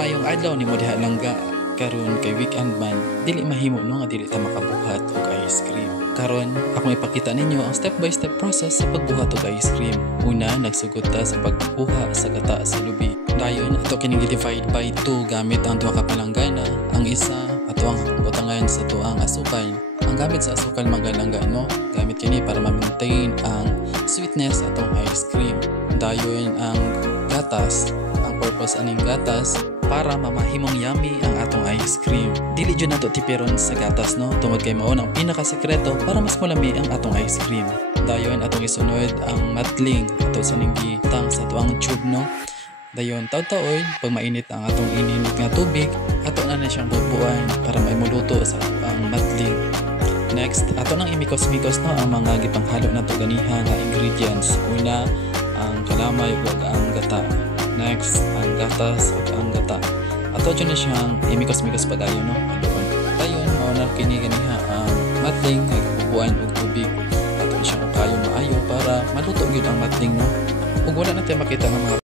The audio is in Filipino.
Mayong adlaw nimo diha langga karon kay weekend man dili mahimo no nga dili ta makabuhat og ice cream. Karon akong ipakita ninyo ang step by step process sa pagbuhat og ice cream. Una, nagsugod ta sa pagbuha sa gata sa lubi. Dayon ato kining divide by 2 gamit ang duha ka palanggana. Ang isa ato ang butangan sa tuang asukal. Ang gamit sa asukal magalangga no, gamit kini para ma-maintain ang sweetness atong ice cream. Dayon ang gatas, ang purpose aning gatas para mamahimong yummy ang atong ice cream. Dili jud nato tipiron sa gatas no, tungod kay mao ang pinakasekreto para mas malami ang atong ice cream. Dayon atong isunod ang matling ato sa ninggitang sa tuang tube no. Dayon taud-taud pag mainit ang atong ininit nga tubig, ato na siyang bubuan para maimuluto sa ang matling. Next, ato nang imikos-mikos no ang mga gipanghalo nato ganiha nga ingredients. Una, ang kalamay ug ang gata. Next, ang gatas ug ang gata. Ato dyan na siyang imikos-mikos pag-ayo no. Dayon, mao kini ganiha ang matling nga gibubuan og tubig. Ato siyang kayo maayo para maluto gyud ang matling no. Ug wala na tayo makita ng mga